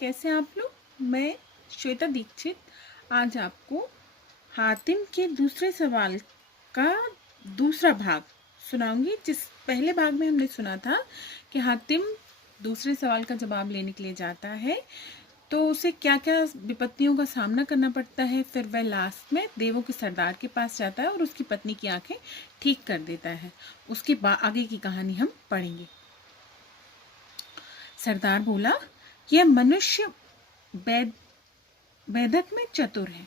कैसे हैं आप लोग। मैं श्वेता दीक्षित आज आपको हातिम के दूसरे सवाल का दूसरा भाग सुनाऊंगी। जिस पहले भाग में हमने सुना था कि हातिम दूसरे सवाल का जवाब लेने के लिए जाता है तो उसे क्या क्या विपत्तियों का सामना करना पड़ता है। फिर वह लास्ट में देवों के सरदार के पास जाता है और उसकी पत्नी की आंखें ठीक कर देता है। उसके आगे की कहानी हम पढ़ेंगे। सरदार बोला, यह मनुष्य बैधक में चतुर है।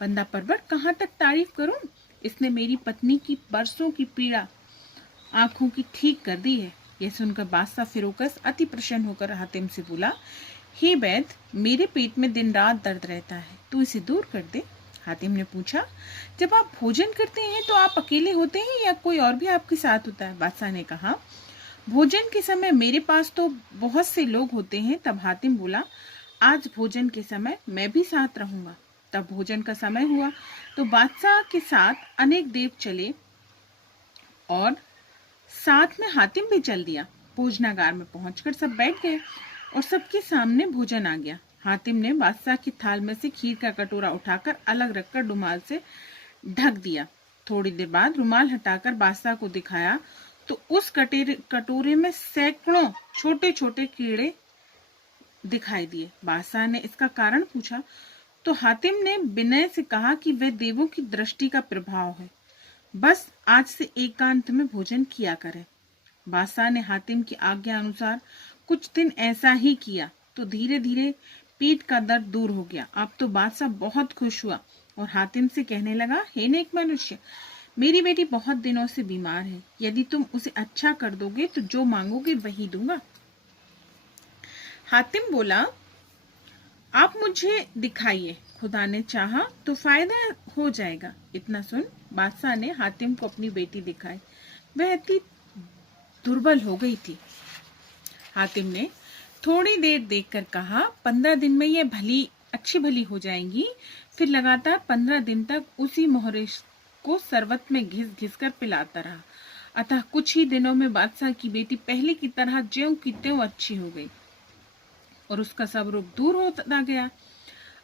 बंदा परवर कहाँ तक तारीफ करूं। इसने मेरी पत्नी की बरसों की पीड़ा आंखों की ठीक कर दी है। यह सुनकर बादशाह फिरोकस अति प्रसन्न होकर हातिम से बोला, हे बैद, मेरे पेट में दिन रात दर्द रहता है, तू इसे दूर कर दे। हातिम ने पूछा, जब आप भोजन करते हैं तो आप अकेले होते हैं या कोई और भी आपके साथ होता है। बादशाह ने कहा, भोजन के समय मेरे पास तो बहुत से लोग होते हैं। तब हातिम बोला, आज भोजन के समय मैं भी साथ रहूंगा। तब भोजन का समय हुआ तो बादशाह के साथ अनेक देव चले और साथ में हातिम भी चल दिया। भोजनागार में पहुंचकर सब बैठ गए और सबके सामने भोजन आ गया। हातिम ने बादशाह की थाल में से खीर का कटोरा उठाकर अलग रखकर रुमाल से ढक दिया। थोड़ी देर बाद रुमाल हटाकर बादशाह को दिखाया तो उस कटोरे में सैकड़ों छोटे छोटे कीड़े दिखाई दिए। बादशाह ने इसका कारण पूछा तो हातिम ने विनय से कहा कि वह देवों की दृष्टि का प्रभाव है। बस आज से एकांत में भोजन किया करे। बादशाह ने हातिम की आज्ञा अनुसार कुछ दिन ऐसा ही किया तो धीरे धीरे पीठ का दर्द दूर हो गया। अब तो बादशाह बहुत खुश हुआ और हातिम से कहने लगा, हे नेक मनुष्य, मेरी बेटी बहुत दिनों से बीमार है। यदि तुम उसे अच्छा कर दोगे तो जो मांगोगे वही दूंगा। हातिम बोला, आप मुझे दिखाइए, खुदा ने चाहा तो फायदा हो जाएगा। इतना सुन बादशाह ने हातिम को अपनी बेटी दिखाई। वह अति दुर्बल हो गई थी। हातिम ने थोड़ी देर देखकर कहा, 15 दिन में यह अच्छी भली हो जाएंगी। फिर लगातार 15 दिन तक उसी मोहरे को शरबत में घिस घिस कर पिलाता रहा। अतः कुछ ही दिनों में बादशाह की बेटी पहले की तरह ज्यों की त्यों अच्छी हो गई और उसका सब रोग दूर होता गया।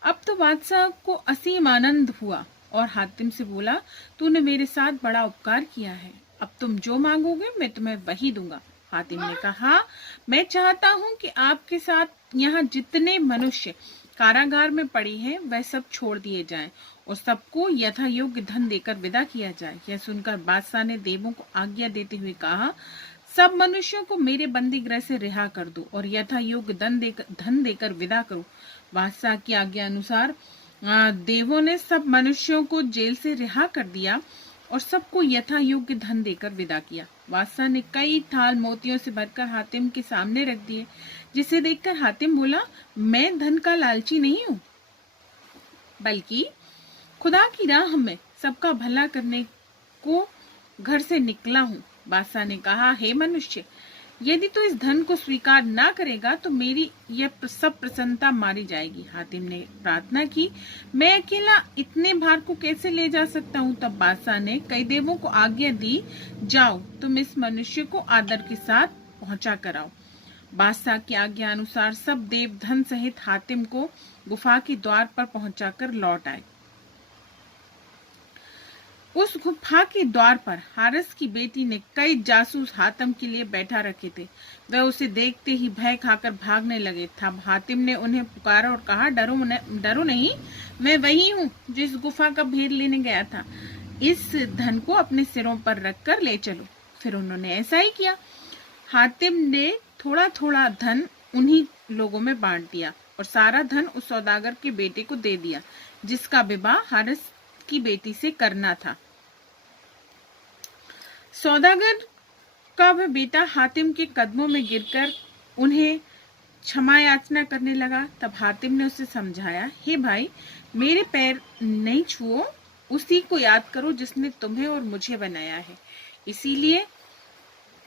अब तो बादशाह को असीम आनंद हुआ और हातिम से बोला, तूने मेरे साथ बड़ा उपकार किया है। अब तुम जो मांगोगे मैं तुम्हें वही दूंगा। हातिम ने कहा, मैं चाहता हूं कि आपके साथ यहाँ जितने मनुष्य कारागार में पड़ी हैं वह सब छोड़ दिए जाएं और सबको यथा योग्य धन देकर विदा किया जाए। यह सुनकर बादशाह ने देवों को आज्ञा देते हुए कहा, सब मनुष्यों को मेरे बंदी गृह से रिहा कर दो और यथा योग्य धन देकर विदा करो। बादशाह की आज्ञा अनुसार देवों ने सब मनुष्यों को जेल से रिहा कर दिया और सबको यथा योग्य धन देकर विदा किया। बादशाह ने कई थाल मोतियों से भरकर हातिम के सामने रख दिए, जिसे देखकर हातिम बोला, मैं धन का लालची नहीं हूँ, बल्कि खुदा की राह में सबका भला करने को घर से निकला हूँ। बादशाह ने कहा, हे मनुष्य, यदि तू इस धन को स्वीकार ना करेगा तो मेरी यह सब प्रसन्नता मारी जाएगी। हातिम ने प्रार्थना की, मैं अकेला इतने भार को कैसे ले जा सकता हूँ। तब बादशाह ने कई देवों को आज्ञा दी, जाओ तुम इस मनुष्य को आदर के साथ पहुंचा कराओ। बादशाह की आज्ञा अनुसार सब देव धन सहित हातिम को गुफा के द्वार पर पहुंचाकर लौट आए। उस गुफा के द्वार पर हारिस की बेटी ने कई जासूस हातिम के लिए बैठा रखे थे। वह उसे देखते ही भय खाकर भागने लगे। तब हातिम ने उन्हें पुकारा और कहा, डरो नहीं, मैं वही हूँ जो इस गुफा का भेद लेने गया था। इस धन को अपने सिरों पर रखकर ले चलो। फिर उन्होंने ऐसा ही किया। हातिम ने थोड़ा थोड़ा धन उन्हीं लोगों में बांट दिया और सारा धन उस सौदागर के बेटे को दे दिया जिसका विवाह हारिस की बेटी से करना था। सौदागर का वह बेटा हातिम के कदमों में गिरकर उन्हें क्षमा याचना करने लगा। तब हातिम ने उसे समझाया, हे भाई, मेरे पैर नहीं छुओ, उसी को याद करो जिसने तुम्हें और मुझे बनाया है। इसीलिए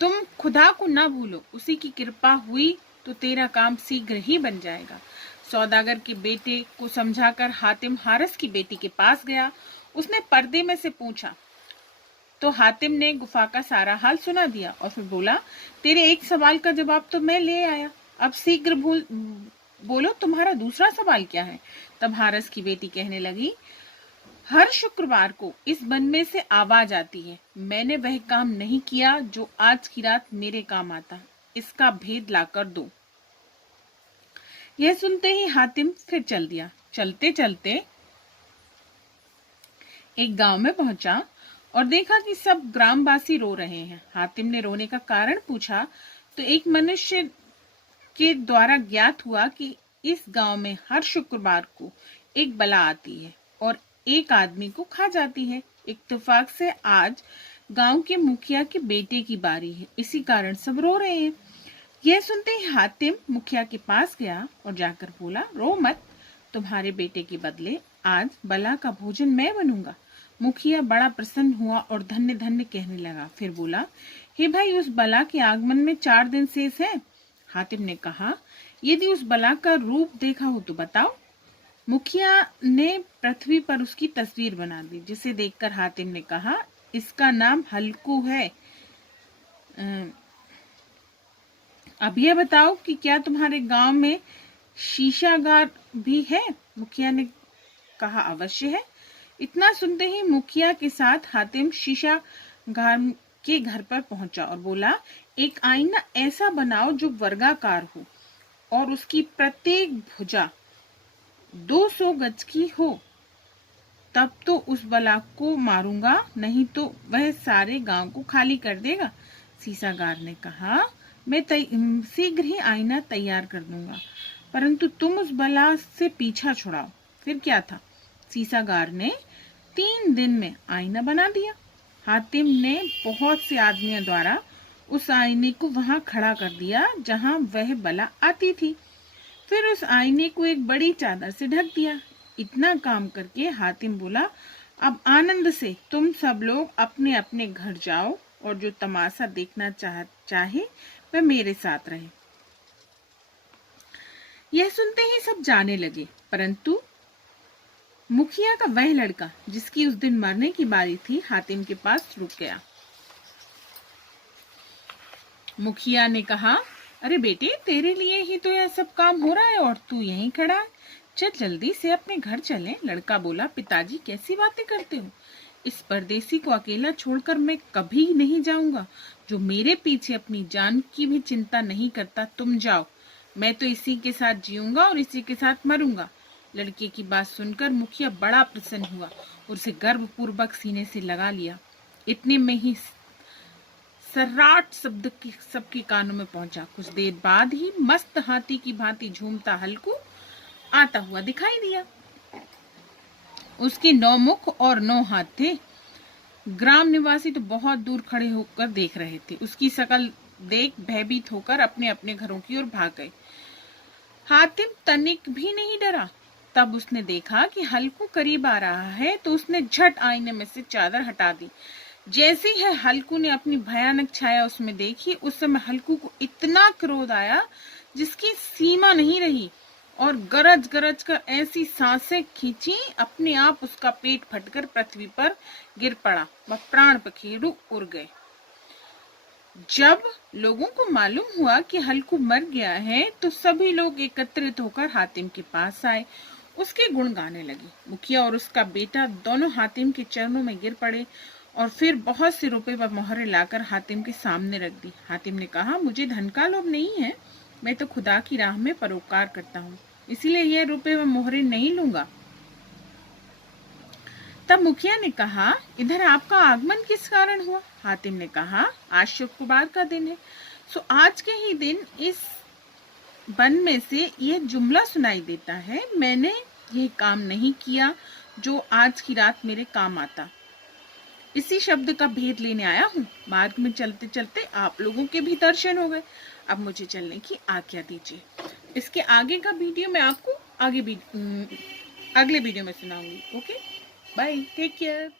तुम खुदा को ना भूलो। उसी की कृपा हुई तो तेरा काम शीघ्र ही बन जाएगा। सौदागर के बेटे को समझाकर हातिम हारिस की बेटी के पास गया। उसने पर्दे में से पूछा तो हातिम ने गुफा का सारा हाल सुना दिया और फिर बोला, तेरे एक सवाल का जवाब तो मैं ले आया। अब शीघ्र बोलो तुम्हारा दूसरा सवाल क्या है? तब हारस की बेटी कहने लगी, हर शुक्रवार को इस वन में से आवाज आती है, मैंने वह काम नहीं किया जो आज की रात मेरे काम आता, इसका भेद लाकर दो। यह सुनते ही हातिम फिर चल दिया। चलते चलते एक गांव में पहुंचा और देखा कि सब ग्रामवासी रो रहे हैं। हातिम ने रोने का कारण पूछा तो एक मनुष्य के द्वारा ज्ञात हुआ कि इस गांव में हर शुक्रवार को एक बला आती है और एक आदमी को खा जाती है। इत्तेफाक से आज गांव के मुखिया के बेटे की बारी है, इसी कारण सब रो रहे हैं। यह सुनते ही हातिम मुखिया के पास गया और जाकर बोला, रो मत, तुम्हारे बेटे के बदले आज बला का भोजन मैं बनूंगा। मुखिया बड़ा प्रसन्न हुआ और धन्य धन्य कहने लगा। फिर बोला, हे भाई, उस बला के आगमन में 4 दिन शेष है। हातिम ने कहा, यदि उस बला का रूप देखा हो तो बताओ। मुखिया ने पृथ्वी पर उसकी तस्वीर बना दी, जिसे देखकर हातिम ने कहा, इसका नाम हल्कू है। अब यह बताओ कि क्या तुम्हारे गांव में शीशागार भी है? मुखिया ने कहा, अवश्य है। इतना सुनते ही मुखिया के साथ हातिम शीशागार के घर पर पहुंचा और बोला, एक आईना ऐसा बनाओ जो वर्गाकार हो और उसकी प्रत्येक भुजा 200 गज की हो, तब तो उस बला को मारूंगा, नहीं तो वह सारे गांव को खाली कर देगा। शीशागार ने कहा, मैं शीघ्र ही आईना तैयार कर दूंगा, परंतु तुम उस बला से पीछा छुड़ाओ। फिर क्या था, शीशागार ने 3 दिन में आईना बना दिया। हातिम ने बहुत से आदमियों द्वारा उस आईने को वहां खड़ा कर दिया जहां वह बला आती थी। फिर उस आईने को एक बड़ी चादर से ढक दिया। इतना काम करके हातिम बोला, अब आनंद से तुम सब लोग अपने अपने घर जाओ और जो तमाशा देखना चाहे वह मेरे साथ रहे। यह सुनते ही सब जाने लगे, परंतु मुखिया का वह लड़का जिसकी उस दिन मरने की बारी थी, हातिम के पास रुक गया। मुखिया ने कहा, अरे बेटे, तेरे लिए ही तो यह सब काम हो रहा है और तू यहीं खड़ा है, चल जल्दी से अपने घर चलें। लड़का बोला, पिताजी कैसी बातें करते हो, इस परदेसी को अकेला छोड़कर मैं कभी नहीं जाऊंगा। जो मेरे पीछे अपनी जान की भी चिंता नहीं करता, तुम जाओ, मैं तो इसी के साथ जीऊंगा और इसी के साथ मरूंगा। लड़के की बात सुनकर मुखिया बड़ा प्रसन्न हुआ और उसे गर्वपूर्वक सीने से लगा लिया। इतने में ही सर्राट शब्द सबके कानों में पहुंचा। कुछ देर बाद ही मस्त हाथी की भांति झूमता हल्कू आता हुआ दिखाई दिया। उसके 9 मुख और 9 हाथ थे। ग्राम निवासी तो बहुत दूर खड़े होकर देख रहे थे। उसकी शकल देख भयभीत होकर अपने अपने घरों की ओर भाग गए। हातिम तनिक भी नहीं डरा। तब उसने देखा कि हल्कू करीब आ रहा है तो उसने झट आईने में से चादर हटा दी। जैसे ही हल्कू ने अपनी भयानक छाया उसमें देखी, उस समय हल्कू को इतना क्रोध आया जिसकी सीमा नहीं रही और गरज गरज कर ऐसी सांसें खींची, अपने आप उसका पेट फटकर पृथ्वी पर गिर पड़ा। वह प्राण पखेरु उड़ गए। जब लोगों को मालूम हुआ कि हल्कू मर गया है तो सभी लोग एकत्रित होकर हातिम के पास आए, उसके गुण गाने लगे। मुखिया और उसका बेटा दोनों हातिम के चरणों में गिर पड़े और फिर बहुत से रुपए व मोहरें लाकर हातिम के सामने रख दी। हातिम ने कहा, मुझे धन का लोभ नहीं है, मैं तो खुदा की राह में परोपकार करता हूँ, इसीलिए यह रुपए व मोहरें नहीं लूंगा। तब मुखिया ने कहा, इधर आपका आगमन किस कारण हुआ? हातिम ने कहा, आज शुक्रवार का दिन है, सो आज के ही दिन इस वन में से यह जुमला सुनाई देता है, मैंने यह काम नहीं किया जो आज की रात मेरे काम आता। इसी शब्द का भेद लेने आया हूँ। मार्ग में चलते चलते आप लोगों के भी दर्शन हो गए। अब मुझे चलने की आज्ञा दीजिए। इसके आगे का वीडियो मैं आपको अगले वीडियो में सुनाऊंगी। Okay, bye, take care.